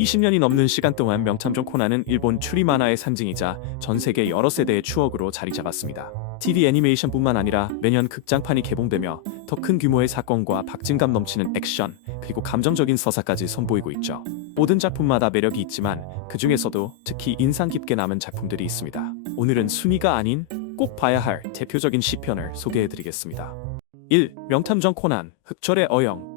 20년이 넘는 시간 동안 명탐정 코난은 일본 추리 만화의 상징이자 전 세계 여러 세대의 추억으로 자리 잡았습니다. TV 애니메이션뿐만 아니라 매년 극장판이 개봉되며 더 큰 규모의 사건과 박진감 넘치는 액션, 그리고 감정적인 서사까지 선보이고 있죠. 모든 작품마다 매력이 있지만 그 중에서도 특히 인상 깊게 남은 작품들이 있습니다. 오늘은 순위가 아닌 꼭 봐야 할 대표적인 시편을 소개해드리겠습니다. 1. 명탐정 코난, 흑철의 어영.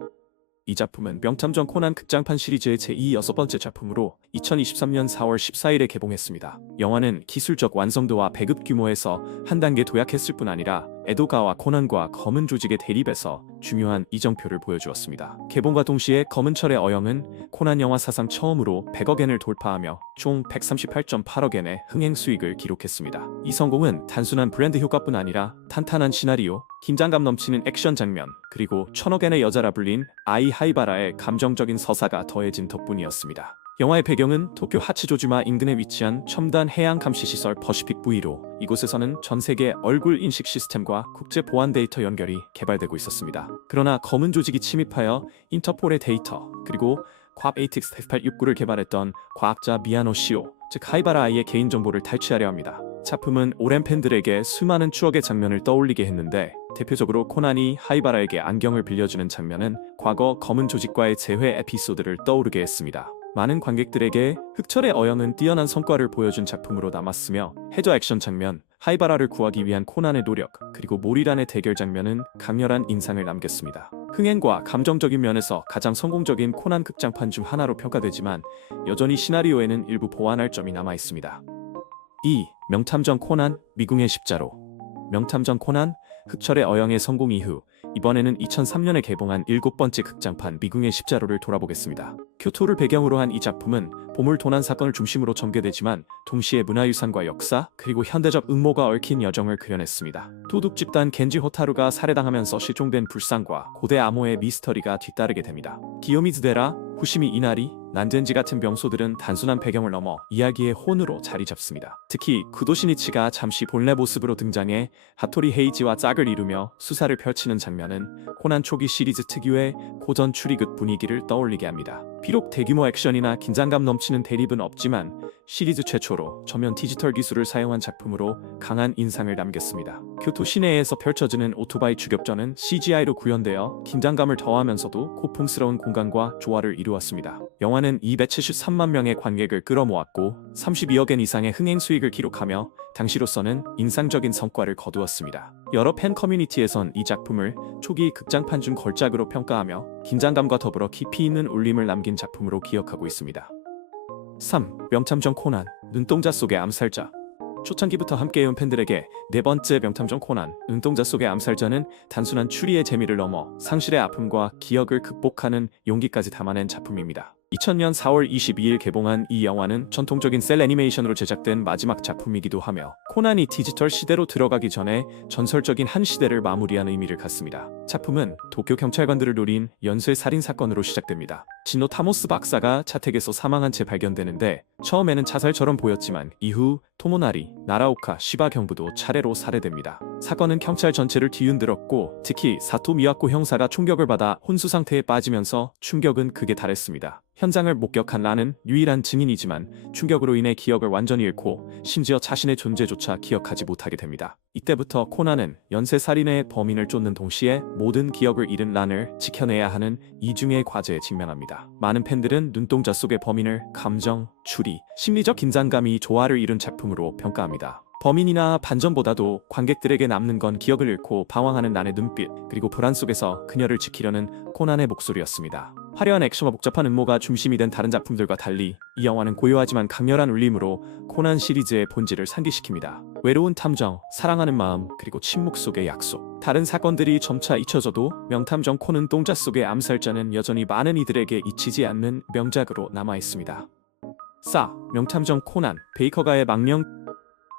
이 작품은 명탐정 코난 극장판 시리즈의 제6번째 작품으로 2023년 4월 14일에 개봉했습니다. 영화는 기술적 완성도와 배급 규모에서 한 단계 도약했을 뿐 아니라 에도가와 코난과 검은 조직의 대립에서 중요한 이정표를 보여주었습니다. 개봉과 동시에 검은 철의 어영은 코난 영화 사상 처음으로 100억엔을 돌파하며 총 138.8억엔의 흥행 수익을 기록했습니다. 이 성공은 단순한 브랜드 효과뿐 아니라 탄탄한 시나리오, 긴장감 넘치는 액션 장면, 그리고 1000억엔의 여자라 불린 아이 하이바라의 감정적인 서사가 더해진 덕분이었습니다. 영화의 배경은 도쿄 하치조지마 인근에 위치한 첨단 해양 감시 시설 퍼시픽 V로 이곳에서는 전 세계 얼굴 인식 시스템과 국제 보안 데이터 연결이 개발되고 있었습니다. 그러나 검은 조직이 침입하여 인터폴의 데이터, 그리고 곽 ATX 10869를 개발했던 과학자 미야노 시오, 즉 하이바라 아이의 개인정보를 탈취하려 합니다. 작품은 오랜 팬들에게 수많은 추억의 장면을 떠올리게 했는데, 대표적으로 코난이 하이바라에게 안경을 빌려주는 장면은 과거 검은 조직과의 재회 에피소드를 떠오르게 했습니다. 많은 관객들에게 흑철의 어영은 뛰어난 성과를 보여준 작품으로 남았으며, 해저 액션 장면, 하이바라를 구하기 위한 코난의 노력, 그리고 모리란의 대결 장면은 강렬한 인상을 남겼습니다. 흥행과 감정적인 면에서 가장 성공적인 코난 극장판 중 하나로 평가되지만 여전히 시나리오에는 일부 보완할 점이 남아 있습니다. 2. 명탐정 코난, 미궁의 십자로. 명탐정 코난, 흑철의 어영의 성공 이후 이번에는 2003년에 개봉한 7번째 극장판 미궁의 십자로를 돌아보겠습니다. 교토를 배경으로 한 이 작품은 보물 도난 사건을 중심으로 전개되지만 동시에 문화유산과 역사, 그리고 현대적 음모가 얽힌 여정을 그려냈습니다. 도둑 집단 겐지 호타루가 살해당하면서 실종된 불상과 고대 암호의 미스터리가 뒤따르게 됩니다. 기요미즈데라, 후시미 이나리, 난젠지 같은 명소들은 단순한 배경을 넘어 이야기의 혼으로 자리 잡습니다. 특히 구도 시니치가 잠시 본래 모습으로 등장해 하토리 헤이지와 짝을 이루며 수사를 펼치는 장면은 코난 초기 시리즈 특유의 고전 추리극 분위기를 떠올리게 합니다. 비록 대규모 액션이나 긴장감 넘치는 대립은 없지만 시리즈 최초로 전면 디지털 기술을 사용한 작품으로 강한 인상을 남겼습니다. 교토 시내에서 펼쳐지는 오토바이 추격전은 CGI로 구현되어 긴장감을 더하면서도 고풍스러운 공간과 조화를 이루었습니다. 영화는 273만 명의 관객을 끌어모았고 32억엔 이상의 흥행 수익을 기록하며 당시로서는 인상적인 성과를 거두었습니다. 여러 팬 커뮤니티에선 이 작품을 초기 극장판 중 걸작으로 평가하며 긴장감과 더불어 깊이 있는 울림을 남긴 작품으로 기억하고 있습니다. 3. 명탐정 코난, 눈동자 속의 암살자. 초창기부터 함께해온 팬들에게 네 번째 명탐정 코난, 눈동자 속의 암살자는 단순한 추리의 재미를 넘어 상실의 아픔과 기억을 극복하는 용기까지 담아낸 작품입니다. 2000년 4월 22일 개봉한 이 영화는 전통적인 셀 애니메이션으로 제작된 마지막 작품이기도 하며 코난이 디지털 시대로 들어가기 전에 전설적인 한 시대를 마무리한 의미를 갖습니다. 작품은 도쿄 경찰관들을 노린 연쇄 살인 사건으로 시작됩니다. 진노 타모스 박사가 자택에서 사망한 채 발견되는데 처음에는 자살처럼 보였지만 이후 토모나리, 나라오카, 시바 경부도 차례로 살해됩니다. 사건은 경찰 전체를 뒤흔들었고 특히 사토 미와코 형사가 총격을 받아 혼수 상태에 빠지면서 충격은 극에 달했습니다. 현장을 목격한 라는 유일한 증인이지만 충격으로 인해 기억을 완전히 잃고 심지어 자신의 존재조차 기억하지 못하게 됩니다. 이때부터 코난은 연쇄살인의 범인을 쫓는 동시에 모든 기억을 잃은 란을 지켜내야 하는 이중의 과제에 직면합니다. 많은 팬들은 눈동자 속의 범인을 감정, 추리, 심리적 긴장감이 조화를 이룬 작품으로 평가합니다. 범인이나 반전보다도 관객들에게 남는 건 기억을 잃고 방황하는 란의 눈빛, 그리고 불안 속에서 그녀를 지키려는 코난의 목소리였습니다. 화려한 액션과 복잡한 음모가 중심이 된 다른 작품들과 달리 이 영화는 고요하지만 강렬한 울림으로 코난 시리즈의 본질을 상기시킵니다. 외로운 탐정, 사랑하는 마음, 그리고 침묵 속의 약속. 다른 사건들이 점차 잊혀져도 명탐정 코난 동자 속의 암살자는 여전히 많은 이들에게 잊히지 않는 명작으로 남아있습니다. 4. 명탐정 코난, 베이커가의 망령.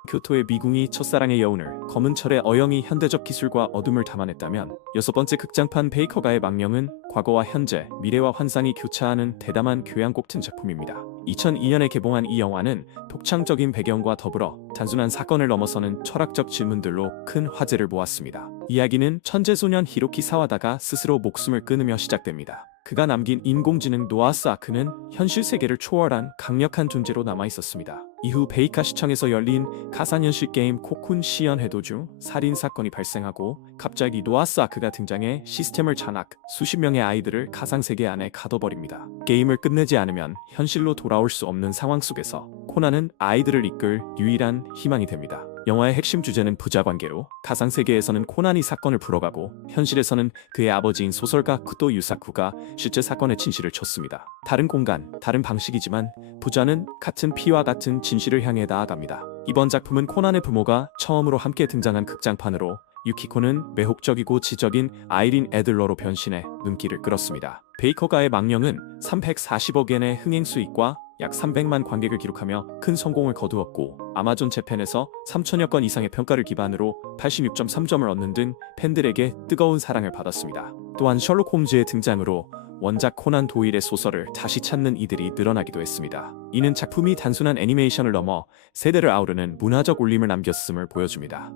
교토의 미궁이 첫사랑의 여운을, 검은 철의 어영이 현대적 기술과 어둠을 담아냈다면 6번째 극장판 베이커가의 망령은 과거와 현재, 미래와 환상이 교차하는 대담한 교양 곱튼 작품입니다. 2002년에 개봉한 이 영화는 독창적인 배경과 더불어 단순한 사건을 넘어서는 철학적 질문들로 큰 화제를 모았습니다. 이야기는 천재소년 히로키 사와다가 스스로 목숨을 끊으며 시작됩니다. 그가 남긴 인공지능 노아스 아크는 현실 세계를 초월한 강력한 존재로 남아 있었습니다. 이후 베이카 시청에서 열린 가상현실 게임 코쿤 시연 해도 중 살인 사건이 발생하고 갑자기 노아스 아크가 등장해 시스템을 장악, 수십 명의 아이들을 가상세계 안에 가둬버립니다. 게임을 끝내지 않으면 현실로 돌아올 수 없는 상황 속에서 코난은 아이들을 이끌 유일한 희망이 됩니다. 영화의 핵심 주제는 부자 관계로 가상세계에서는 코난이 사건을 풀어가고 현실에서는 그의 아버지인 소설가 쿠도 유사쿠가 실제 사건의 진실을 쳤습니다. 다른 공간, 다른 방식이지만 부자는 같은 피와 같은 진실을 향해 나아갑니다. 이번 작품은 코난의 부모가 처음으로 함께 등장한 극장판으로 유키코는 매혹적이고 지적인 아이린 애들러로 변신해 눈길을 끌었습니다. 베이커가의 망령은 340억엔의 흥행 수익과 약 300만 관객을 기록하며 큰 성공을 거두었고 아마존 재팬에서 3천여 건 이상의 평가를 기반으로 86.3점을 얻는 등 팬들에게 뜨거운 사랑을 받았습니다. 또한 셜록 홈즈의 등장으로 원작 코난 도일의 소설을 다시 찾는 이들이 늘어나기도 했습니다. 이는 작품이 단순한 애니메이션을 넘어 세대를 아우르는 문화적 울림을 남겼음을 보여줍니다.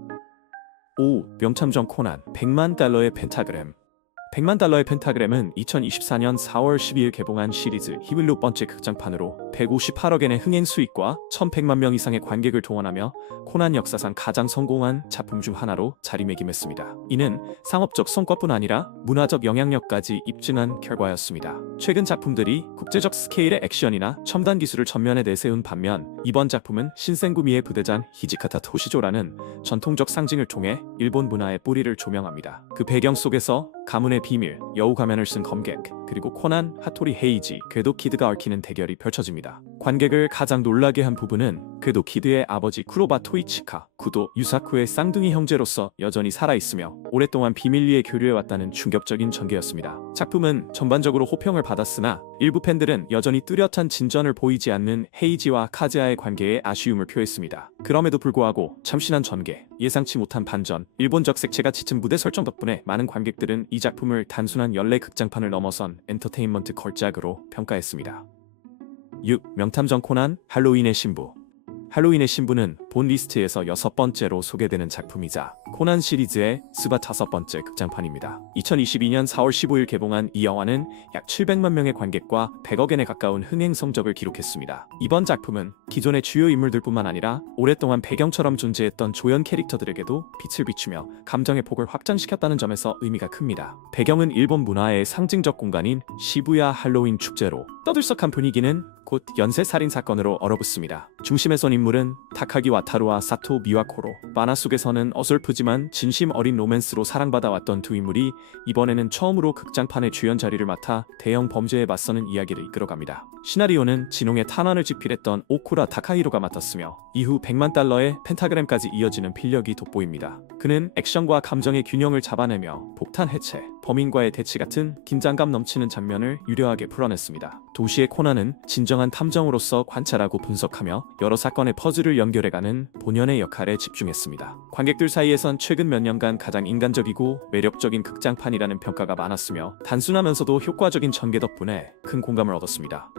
5. 명탐정 코난 100만 달러의 펜타그램 100만 달러의 펜타그램은 2024년 4월 12일 개봉한 시리즈 11번째 극장판으로 158억엔의 흥행 수익과 1100만 명 이상의 관객을 동원하며 코난 역사상 가장 성공한 작품 중 하나로 자리매김했습니다. 이는 상업적 성과뿐 아니라 문화적 영향력까지 입증한 결과였습니다. 최근 작품들이 국제적 스케일의 액션이나 첨단 기술을 전면에 내세운 반면 이번 작품은 신센구미의 부대장 히지카타 토시조라는 전통적 상징을 통해 일본 문화의 뿌리를 조명합니다. 그 배경 속에서 가문의 비밀, 여우 가면을 쓴 검객, 그리고 코난, 하토리 헤이지, 궤도 키드가 얽히는 대결이 펼쳐집니다. 관객을 가장 놀라게 한 부분은 궤도 키드의 아버지 쿠로바 토이치카, 쿠도 유사쿠의 쌍둥이 형제로서 여전히 살아있으며 오랫동안 비밀리에 교류해왔다는 충격적인 전개였습니다. 작품은 전반적으로 호평을 받았으나 일부 팬들은 여전히 뚜렷한 진전을 보이지 않는 헤이지와 카즈아의 관계에 아쉬움을 표했습니다. 그럼에도 불구하고 참신한 전개, 예상치 못한 반전, 일본적 색채가 짙은 무대 설정 덕분에 많은 관객들은 이 작품을 단순한 연례 극장판을 넘어선 엔터테인먼트 걸작으로 평가했습니다. 6. 명탐정 코난 할로윈의 신부 할로윈의 신부는 본 리스트에서 6번째로 소개되는 작품이자 코난 시리즈의 25번째 극장판입니다. 2022년 4월 15일 개봉한 이 영화는 약 700만 명의 관객과 100억엔에 가까운 흥행 성적을 기록했습니다. 이번 작품은 기존의 주요 인물들뿐만 아니라 오랫동안 배경처럼 존재했던 조연 캐릭터들에게도 빛을 비추며 감정의 폭을 확장시켰다는 점에서 의미가 큽니다. 배경은 일본 문화의 상징적 공간인 시부야 할로윈 축제로 떠들썩한 분위기는 곧 연쇄 살인 사건으로 얼어붙습니다. 중심에 선 인물은 타카기 와타루와 사토 미와코로, 만화 속에서는 어설프지만 진심 어린 로맨스로 사랑받아왔던 두 인물이 이번에는 처음으로 극장판의 주연 자리를 맡아 대형 범죄에 맞서는 이야기를 이끌어갑니다. 시나리오는 진홍의 탄환을 집필했던 오쿠라 타카히로가 맡았으며 이후 100만 달러의 펜타그램까지 이어지는 필력이 돋보입니다. 그는 액션과 감정의 균형을 잡아내며 폭탄 해체, 범인과의 대치 같은 긴장감 넘치는 장면을 유려하게 풀어냈습니다. 도시의 코난은 진정한 탐정으로서 관찰하고 분석하며 여러 사건의 퍼즐을 연결해가는 본연의 역할에 집중했습니다. 관객들 사이에선 최근 몇 년간 가장 인간적이고 매력적인 극장판이라는 평가가 많았으며 단순하면서도 효과적인 전개 덕분에 큰 공감을 얻었습니다.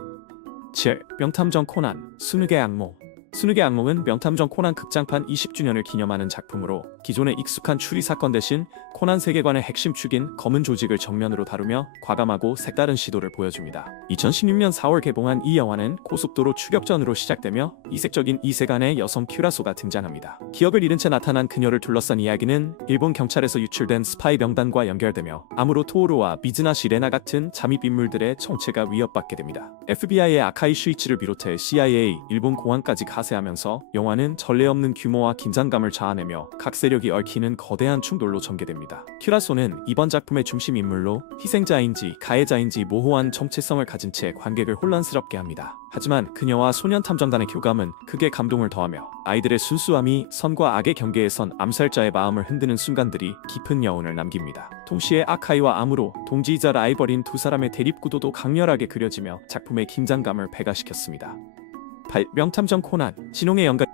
7. 명탐정 코난 순흑의 악몽 순흑의 악몽은 명탐정 코난 극장판 20주년을 기념하는 작품으로 기존의 익숙한 추리 사건 대신 코난 세계관의 핵심 축인 검은 조직을 정면으로 다루며 과감하고 색다른 시도를 보여줍니다. 2016년 4월 개봉한 이 영화는 고속도로 추격전으로 시작되며 이색적인 이세간의 여성 큐라소가 등장합니다. 기억을 잃은 채 나타난 그녀를 둘러싼 이야기는 일본 경찰에서 유출된 스파이 명단과 연결되며 아무로 토오루와 미즈나시 레나 같은 잠입 인물들의 정체가 위협받게 됩니다. FBI의 아카이 슈이치를 비롯해 CIA, 일본 공안까지 가세하면서 영화는 전례 없는 규모와 긴장감을 자아내며 각 세력이 얽히는 거대한 충돌로 전개됩니다. 큐라소는 이번 작품의 중심 인물로 희생자인지 가해자인지 모호한 정체성을 가진 채 관객을 혼란스럽게 합니다. 하지만 그녀와 소년 탐정단의 교감은 크게 감동을 더하며 아이들의 순수함이 선과 악의 경계에 선 암살자의 마음을 흔드는 순간들이 깊은 여운을 남깁니다. 동시에 아카이와 아무로, 동지이자 라이벌인 두 사람의 대립구도도 강렬하게 그려지며 작품의 긴장감을 배가시켰습니다. 8. 명탐정 코난 진홍의 연가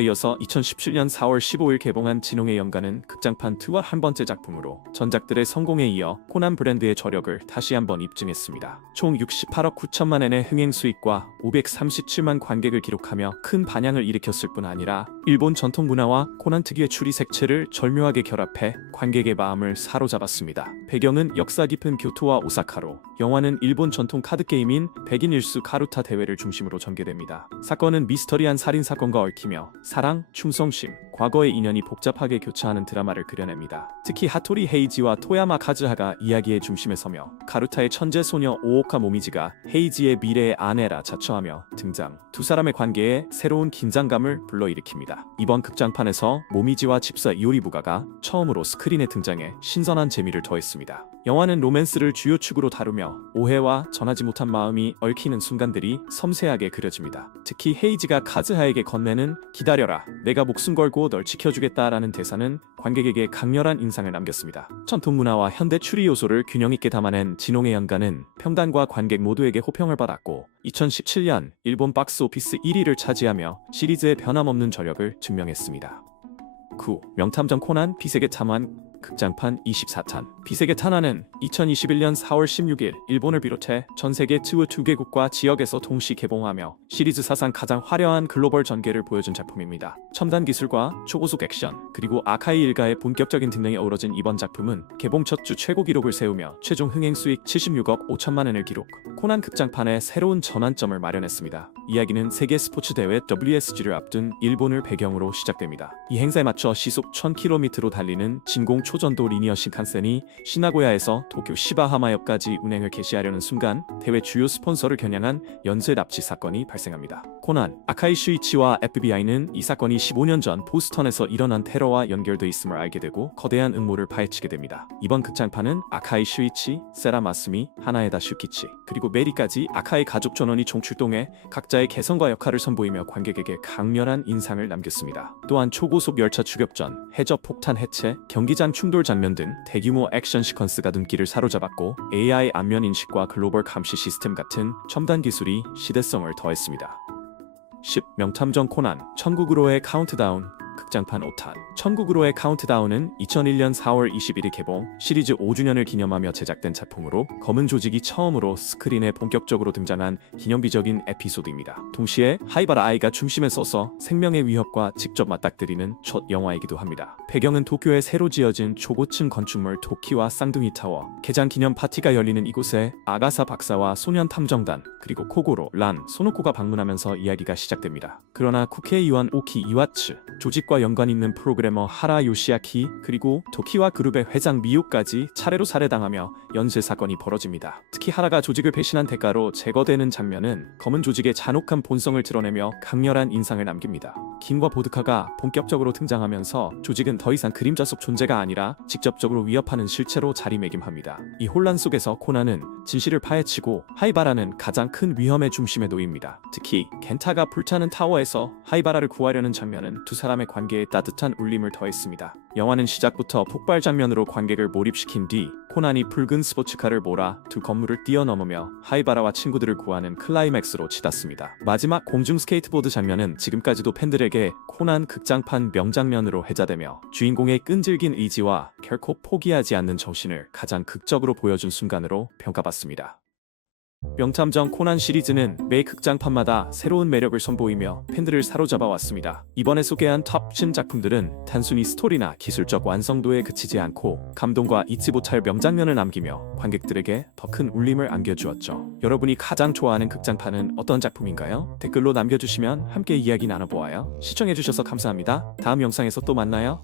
이어서 2017년 4월 15일 개봉한 진홍의 연가는 극장판 2와 한 번째 작품으로 전작들의 성공에 이어 코난 브랜드의 저력을 다시 한번 입증했습니다. 총 68억 9천만 엔의 흥행 수익과 537만 관객을 기록하며 큰 반향을 일으켰을 뿐 아니라 일본 전통 문화와 코난 특유의 추리 색채를 절묘하게 결합해 관객의 마음을 사로잡았습니다. 배경은 역사 깊은 교토와 오사카로 영화는 일본 전통 카드 게임인 백인 일수 가루타 대회를 중심으로 전개됩니다. 사건은 미스터리한 살인 사건과 얽히며 사랑, 충성심, 과거의 인연이 복잡하게 교차하는 드라마를 그려냅니다. 특히 하토리 헤이지와 토야마 카즈하가 이야기의 중심에 서며 가루타의 천재 소녀 오오카 모미지가 헤이지의 미래의 아내라 자처하며 등장. 두 사람의 관계에 새로운 긴장감을 불러일으킵니다. 이번 극장판에서 모미지와 집사 이오리부가가 처음으로 스크린에 등장해 신선한 재미를 더했습니다. 영화는 로맨스를 주요 축으로 다루며 오해와 전하지 못한 마음이 얽히는 순간들이 섬세하게 그려집니다. 특히 헤이지가 카즈하에게 건네는 기다려라, 내가 목숨 걸고 널 지켜주겠다라는 대사는 관객에게 강렬한 인상을 남겼습니다. 전통 문화와 현대 추리 요소를 균형 있게 담아낸 진홍의 연가는 평단과 관객 모두에게 호평을 받았고 2017년 일본 박스 오피스 1위를 차지하며 시리즈의 변함없는 저력을 증명했습니다. 9. 명탐정 코난 비세계 탐환 극장판 24탄. 비세계 탄환은 2021년 4월 16일 일본을 비롯해 전 세계 22개국과 지역에서 동시 개봉하며 시리즈 사상 가장 화려한 글로벌 전개를 보여준 작품입니다. 첨단 기술과 초고속 액션, 그리고 아카이 일가의 본격적인 등등이 어우러진 이번 작품은 개봉 첫 주 최고 기록을 세우며 최종 흥행 수익 76억 5천만 엔을 기록. 코난 극장판에 새로운 전환점을 마련했습니다. 이야기는 세계 스포츠 대회 WSG를 앞둔 일본을 배경으로 시작됩니다. 이 행사에 맞춰 시속 1000km로 달리는 진공 초전도 리니어 신칸센이 시나고야에서 도쿄 시바하마역까지 운행을 개시하려는 순간 대회 주요 스폰서를 겨냥한 연쇄 납치 사건이 발생합니다. 코난, 아카이 슈이치와 FBI는 이 사건이 15년 전 보스턴에서 일어난 테러와 연결돼 있음을 알게 되고 거대한 음모를 파헤치게 됩니다. 이번 극장판은 아카이 슈이치, 세라 마스미, 하나에다 슈키치, 그리고 메리까지 아카이 가족 전원이 총출동해 각자의 개성과 역할을 선보이며 관객에게 강렬한 인상을 남겼습니다. 또한 초고속 열차 추격전, 해저 폭탄 해체, 경기장 충돌 장면 등 대규모 액션 시퀀스가 눈길을 사로잡았고 AI 안면 인식과 글로벌 감시 시스템 같은 첨단 기술이 시대성을 더했습니다. 10. 명탐정 코난 천국으로의 카운트다운 극장판 5탄. 천국으로의 카운트다운은 2001년 4월 21일 개봉, 시리즈 5주년을 기념하며 제작된 작품으로 검은 조직이 처음으로 스크린에 본격적으로 등장한 기념비적인 에피소드입니다. 동시에 하이바라 아이가 중심에 서서 생명의 위협과 직접 맞닥뜨리는 첫 영화이기도 합니다. 배경은 도쿄에 새로 지어진 초고층 건축물 도키와 쌍둥이 타워. 개장 기념 파티가 열리는 이곳에 아가사 박사와 소년 탐정단, 그리고 코고로, 란, 소노코가 방문하면서 이야기가 시작됩니다. 그러나 국회의원 오키 이와츠, 조직과 연관 있는 프로그래머 하라 요시아키, 그리고 도키와 그룹의 회장 미유까지 차례로 살해당하며 연쇄 사건이 벌어집니다. 특히 하라가 조직을 배신한 대가로 제거되는 장면은 검은 조직의 잔혹한 본성을 드러내며 강렬한 인상을 남깁니다. 김과 보드카가 본격적으로 등장하면서 조직은 더 이상 그림자 속 존재가 아니라 직접적으로 위협하는 실체로 자리매김합니다. 이 혼란 속에서 코난은 진실을 파헤치고 하이바라는 가장 큰 위험의 중심에 놓입니다. 특히 겐타가 불타는 타워에서 하이바라를 구하려는 장면은 두 사람의 관계에 따뜻한 울림을 더했습니다. 영화는 시작부터 폭발 장면으로 관객을 몰입시킨 뒤 코난이 붉은 스포츠카를 몰아 두 건물을 뛰어넘으며 하이바라와 친구들을 구하는 클라이맥스로 치닫습니다. 마지막 공중 스케이트보드 장면은 지금까지도 팬들에게 코난 극장판 명장면으로 회자되며 주인공의 끈질긴 의지와 결코 포기하지 않는 정신을 가장 극적으로 보여준 순간으로 평가받습니다. 명탐정 코난 시리즈는 매 극장판마다 새로운 매력을 선보이며 팬들을 사로잡아 왔습니다. 이번에 소개한 탑 10 작품들은 단순히 스토리나 기술적 완성도에 그치지 않고 감동과 잊지 못할 명장면을 남기며 관객들에게 더 큰 울림을 안겨주었죠. 여러분이 가장 좋아하는 극장판은 어떤 작품인가요? 댓글로 남겨주시면 함께 이야기 나눠보아요. 시청해주셔서 감사합니다. 다음 영상에서 또 만나요.